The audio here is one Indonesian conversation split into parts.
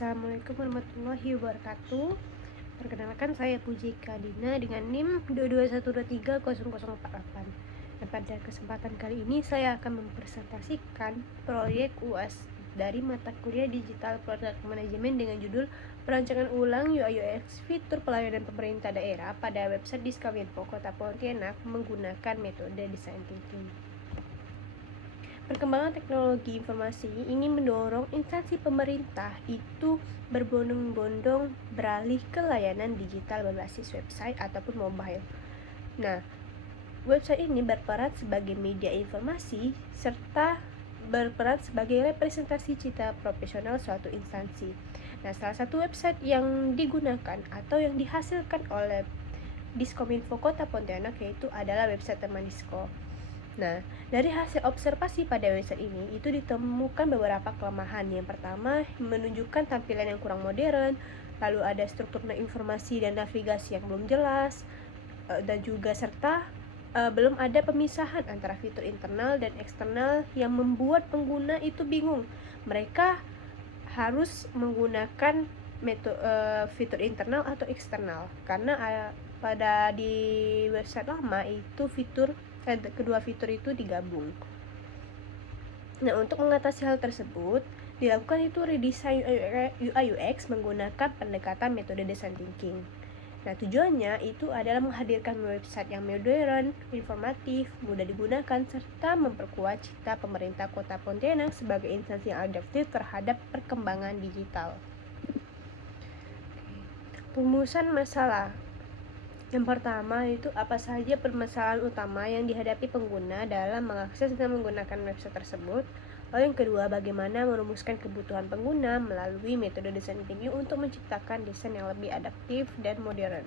Assalamualaikum warahmatullahi wabarakatuh. Perkenalkan, saya Puji Kadina dengan NIM 221230048. Dan pada kesempatan kali ini saya akan mempresentasikan proyek UAS dari mata kuliah Digital Product Management dengan judul Perancangan Ulang UI/UX Fitur Pelayanan Pemerintah Daerah pada website Diskominfo Kota Pontianak menggunakan metode Design Thinking. Perkembangan teknologi informasi ini mendorong instansi pemerintah itu berbondong-bondong beralih ke layanan digital berbasis website ataupun mobile. Nah, website ini berperan sebagai media informasi serta berperan sebagai representasi citra profesional suatu instansi. Nah, salah satu website yang digunakan atau yang dihasilkan oleh Diskominfo Kota Pontianak yaitu adalah website Teman Disko. Nah, dari hasil observasi pada website ini itu ditemukan beberapa kelemahan. Yang pertama, menunjukkan tampilan yang kurang modern, lalu ada struktur informasi dan navigasi yang belum jelas, dan juga serta belum ada pemisahan antara fitur internal dan eksternal yang membuat pengguna itu bingung. Mereka harus menggunakan fitur internal atau eksternal karena pada di website lama itu kedua fitur itu digabung. Nah, untuk mengatasi hal tersebut, dilakukan itu redesign UI/UX menggunakan pendekatan metode design thinking. Nah, tujuannya itu adalah menghadirkan website yang modern, informatif, mudah digunakan, serta memperkuat citra pemerintah Kota Pontianak sebagai instansi yang adaptif terhadap perkembangan digital. Perumusan masalah. Yang pertama itu apa saja permasalahan utama yang dihadapi pengguna dalam mengakses dan menggunakan website tersebut. Lalu yang kedua, bagaimana merumuskan kebutuhan pengguna melalui metode desain thinking untuk menciptakan desain yang lebih adaptif dan modern.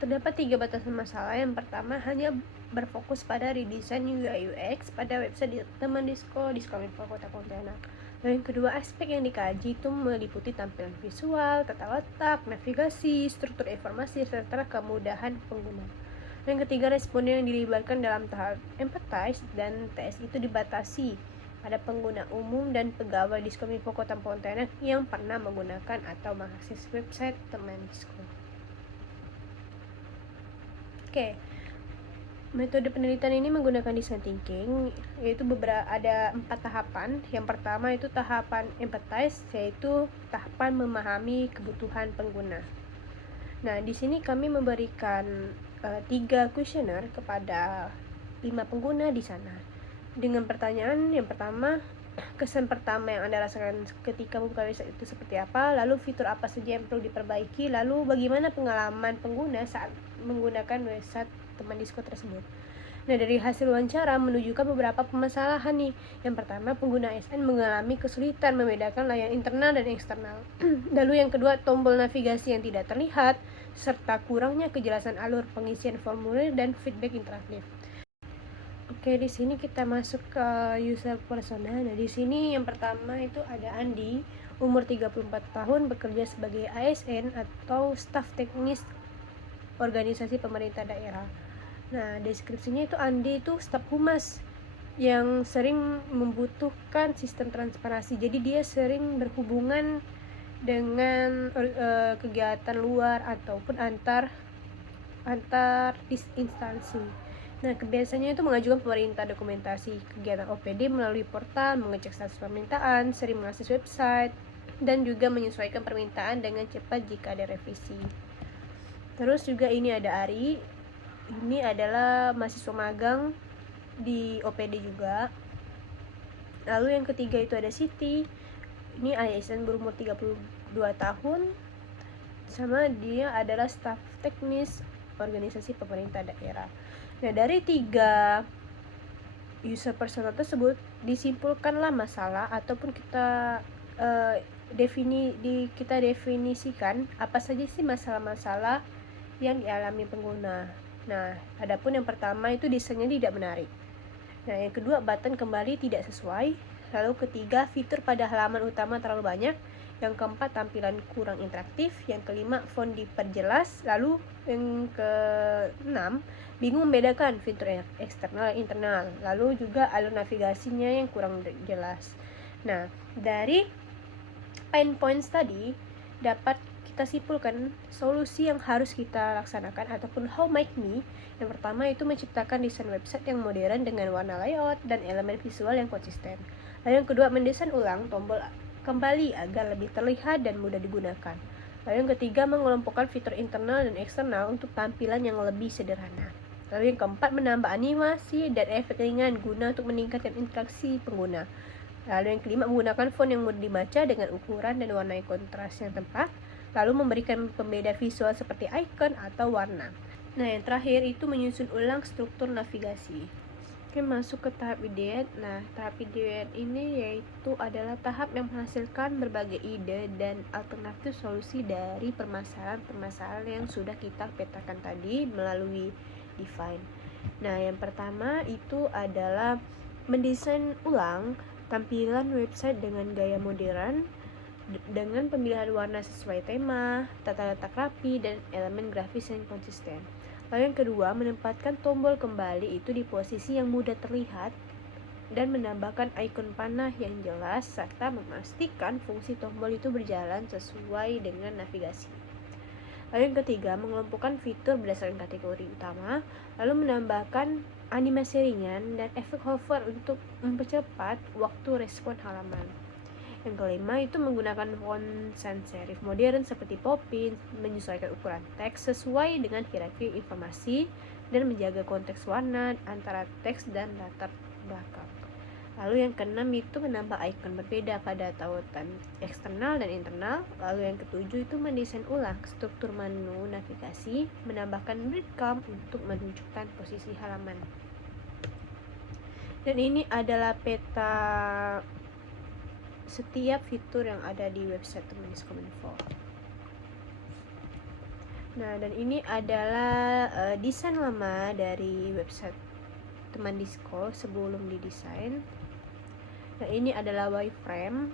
Terdapat 3 batasan masalah. Yang pertama, hanya berfokus pada redesign UI/UX pada website Teman Diskominfo Kota Pontianak. Lalu yang kedua, aspek yang dikaji itu meliputi tampilan visual, tata letak, navigasi, struktur informasi, serta kemudahan pengguna. Yang ketiga, responden yang dilibatkan dalam tahap empathize dan TS itu dibatasi pada pengguna umum dan pegawai Diskominfo Kota Pontianak yang pernah menggunakan atau mengakses website Teman Disko. Metode penelitian ini menggunakan design thinking, yaitu ada 4 tahapan. Yang pertama itu tahapan empathize, yaitu tahapan memahami kebutuhan pengguna. Nah, di sini kami memberikan 3 kuesioner kepada 5 pengguna di sana. Dengan pertanyaan yang pertama, kesan pertama yang Anda rasakan ketika membuka website itu seperti apa, lalu fitur apa saja yang perlu diperbaiki, lalu bagaimana pengalaman pengguna saat menggunakan website Teman Disko tersebut. Nah, dari hasil wawancara menunjukkan beberapa permasalahan nih. Yang pertama, pengguna ASN mengalami kesulitan membedakan layanan internal dan eksternal. Lalu yang kedua, tombol navigasi yang tidak terlihat serta kurangnya kejelasan alur pengisian formulir dan feedback interaktif. Oke, di sini kita masuk ke user persona. Nah, di sini yang pertama itu ada Andi, umur 34 tahun, bekerja sebagai ASN atau staf teknis organisasi pemerintah daerah. Nah, deskripsinya itu Andi itu staf humas yang sering membutuhkan sistem transparansi. Jadi dia sering berhubungan dengan kegiatan luar ataupun antar instansi. Nah, kebiasaannya itu mengajukan pemerintah dokumentasi kegiatan OPD melalui portal, mengecek status permintaan, sering mengakses website, dan juga menyesuaikan permintaan dengan cepat jika ada revisi. Terus juga ini ada Ari. Ini adalah mahasiswa magang di OPD juga. Lalu yang ketiga itu ada Siti. Ini ASN berumur 32 tahun. Sama dia adalah staf teknis organisasi pemerintah daerah. Nah, dari 3 user persona tersebut disimpulkanlah masalah ataupun kita definisikan apa saja sih masalah-masalah yang dialami pengguna. Nah, adapun yang pertama itu desainnya tidak menarik. Nah, yang kedua, button kembali tidak sesuai. Lalu ketiga, fitur pada halaman utama terlalu banyak. Yang keempat, tampilan kurang interaktif. Yang kelima, font diperjelas. Lalu yang keenam, bingung membedakan fitur eksternal dan internal. Lalu juga alur navigasinya yang kurang jelas. Nah, dari pain points tadi dapat kita simpulkan solusi yang harus kita laksanakan ataupun how make me. Yang pertama itu menciptakan desain website yang modern dengan warna layout dan elemen visual yang konsisten. Lalu yang kedua, mendesain ulang tombol kembali agar lebih terlihat dan mudah digunakan. Lalu yang ketiga, mengelompokkan fitur internal dan eksternal untuk tampilan yang lebih sederhana. Lalu yang keempat, menambah animasi dan efek ringan guna untuk meningkatkan interaksi pengguna. Lalu yang kelima, menggunakan font yang mudah dibaca dengan ukuran dan warna kontras yang tepat. Lalu memberikan pembeda visual seperti icon atau warna. Nah, yang terakhir itu menyusun ulang struktur navigasi. Oke, masuk ke tahap ideat. Nah, tahap ideat ini yaitu adalah tahap yang menghasilkan berbagai ide dan alternatif solusi dari permasalahan-permasalahan yang sudah kita petakan tadi melalui define. Nah, yang pertama itu adalah mendesain ulang tampilan website dengan gaya modern dengan pemilihan warna sesuai tema, tata letak rapi, dan elemen grafis yang konsisten. Lalu yang kedua, menempatkan tombol kembali itu di posisi yang mudah terlihat dan menambahkan ikon panah yang jelas serta memastikan fungsi tombol itu berjalan sesuai dengan navigasi. Lalu yang ketiga, mengelompokkan fitur berdasarkan kategori utama, lalu menambahkan animasi ringan dan efek hover untuk mempercepat waktu respon halaman. Yang kelima itu menggunakan font sans serif modern seperti Poppins, menyesuaikan ukuran teks sesuai dengan hierarki informasi dan menjaga konteks warna antara teks dan latar belakang. Lalu yang keenam itu menambah icon berbeda pada tautan eksternal dan internal. Lalu yang ketujuh itu mendesain ulang struktur menu navigasi, menambahkan breadcrumb untuk menunjukkan posisi halaman. Dan ini adalah peta setiap fitur yang ada di website Teman Diskominfo. Nah, dan ini adalah desain lama dari website Teman Disko sebelum didesain. Nah, ini adalah wireframe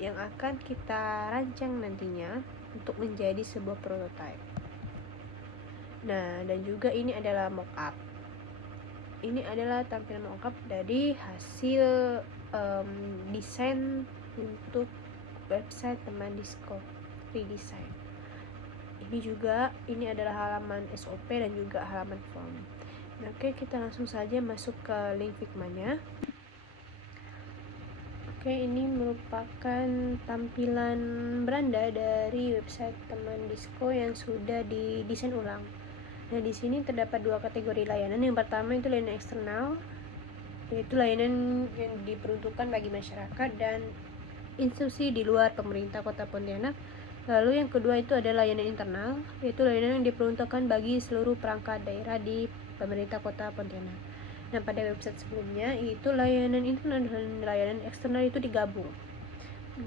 yang akan kita rancang nantinya untuk menjadi sebuah prototype. Nah, dan juga ini adalah mockup. Ini adalah tampilan mockup dari hasil desain untuk website Teman Disko redesign. Ini adalah halaman SOP dan juga halaman form. Nah, oke, kita langsung saja masuk ke link Figma-nya. Oke, ini merupakan tampilan beranda dari website Teman Disko yang sudah didesain ulang. Nah, di sini terdapat dua kategori layanan. Yang pertama itu layanan eksternal, yaitu layanan yang diperuntukkan bagi masyarakat dan institusi di luar pemerintah Kota Pontianak. Lalu yang kedua itu adalah layanan internal, yaitu layanan yang diperuntukkan bagi seluruh perangkat daerah di pemerintah Kota Pontianak. Nah, pada website sebelumnya itu layanan internal dan layanan eksternal itu digabung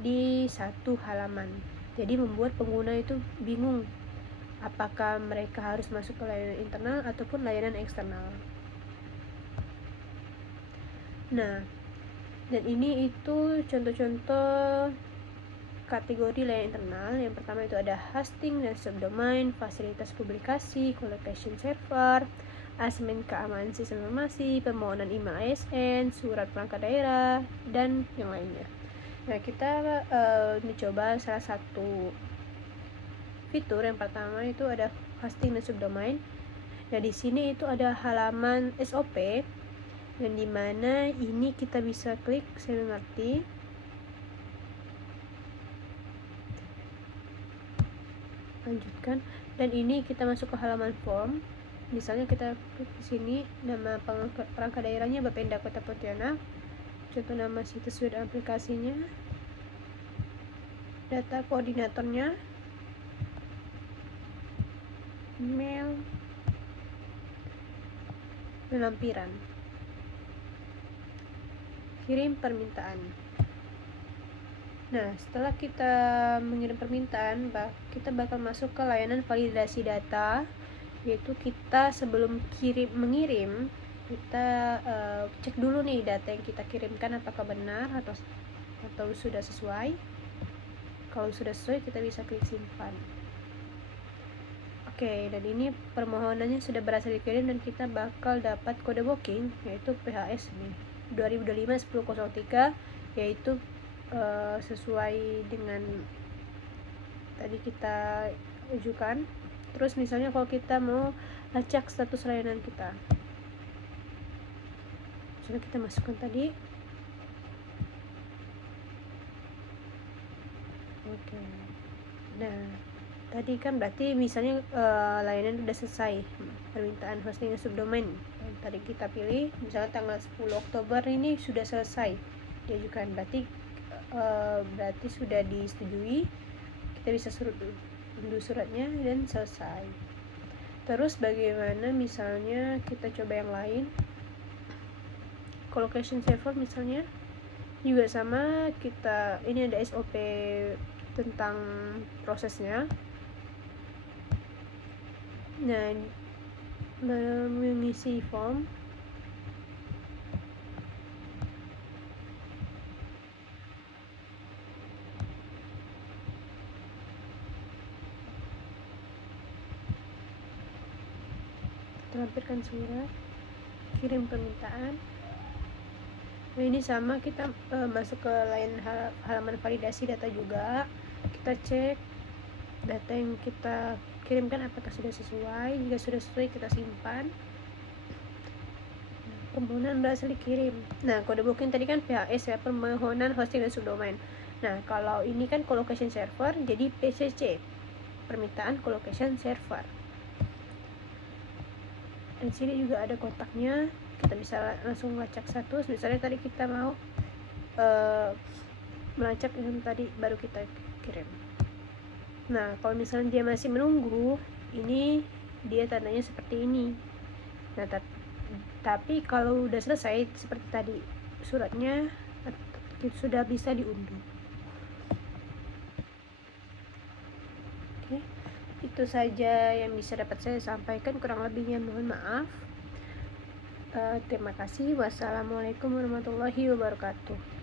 di satu halaman. Jadi membuat pengguna itu bingung apakah mereka harus masuk ke layanan internal ataupun layanan eksternal. Nah, dan ini itu contoh-contoh kategori layanan internal. Yang pertama itu ada hosting dan subdomain, fasilitas publikasi, collocation server, asesmen keamanan sistem informasi, permohonan email ASN, surat perangkat daerah, dan yang lainnya. Nah, kita mencoba salah satu fitur. Yang pertama itu ada hosting dan subdomain. Nah, di sini itu ada halaman SOP dan dimana ini kita bisa klik saya mengerti. Lanjutkan, dan ini kita masuk ke halaman form. Misalnya kita klik di sini nama perangkat daerahnya Bapenda Kota Pontianak, contoh nama situs web aplikasinya, data koordinatornya, email, dan lampiran. Kirim permintaan. Nah, setelah kita mengirim permintaan, kita bakal masuk ke layanan validasi data, yaitu kita sebelum mengirim kita cek dulu nih data yang kita kirimkan apakah benar atau sudah sesuai. Kalau sudah sesuai, kita bisa klik simpan. Oke, dan ini permohonannya sudah berhasil dikirim dan kita bakal dapat kode booking, yaitu PHS nih 2025-1003, yaitu sesuai dengan tadi kita ajukan. Terus misalnya kalau kita mau lacak status layanan kita, misalnya kita masukkan tadi, oke. Nah, tadi kan berarti misalnya layanan udah selesai, permintaan hosting subdomain tadi kita pilih, misalnya tanggal 10 Oktober ini sudah selesai diajukan, berarti sudah disetujui. Kita bisa unduh suratnya dan selesai. Terus bagaimana misalnya kita coba yang lain, colocation server misalnya juga sama, kita ini ada SOP tentang prosesnya. Nah, mengisi form, lampirkan surat, kirim permintaan. Nah, ini sama, kita masuk ke halaman validasi data juga. Kita cek data yang kita kirimkan apakah sudah sesuai. Jika sudah sesuai, kita simpan. Permohonan berhasil dikirim. Nah, kode booking tadi kan PHS ya, permohonan hosting dan subdomain. Nah, kalau ini kan colocation server, jadi PCC, permintaan colocation server. Dan sini juga ada kotaknya, kita bisa langsung melacak status. Misalnya tadi kita mau melacak yang tadi baru kita kirim. Nah, kalau misalnya dia masih menunggu, ini dia tandanya seperti ini. Nah, tapi kalau udah selesai seperti tadi, suratnya sudah bisa diunduh. Oke, itu saja yang bisa dapat saya sampaikan, kurang lebihnya mohon maaf. Terima kasih. Wassalamualaikum warahmatullahi wabarakatuh.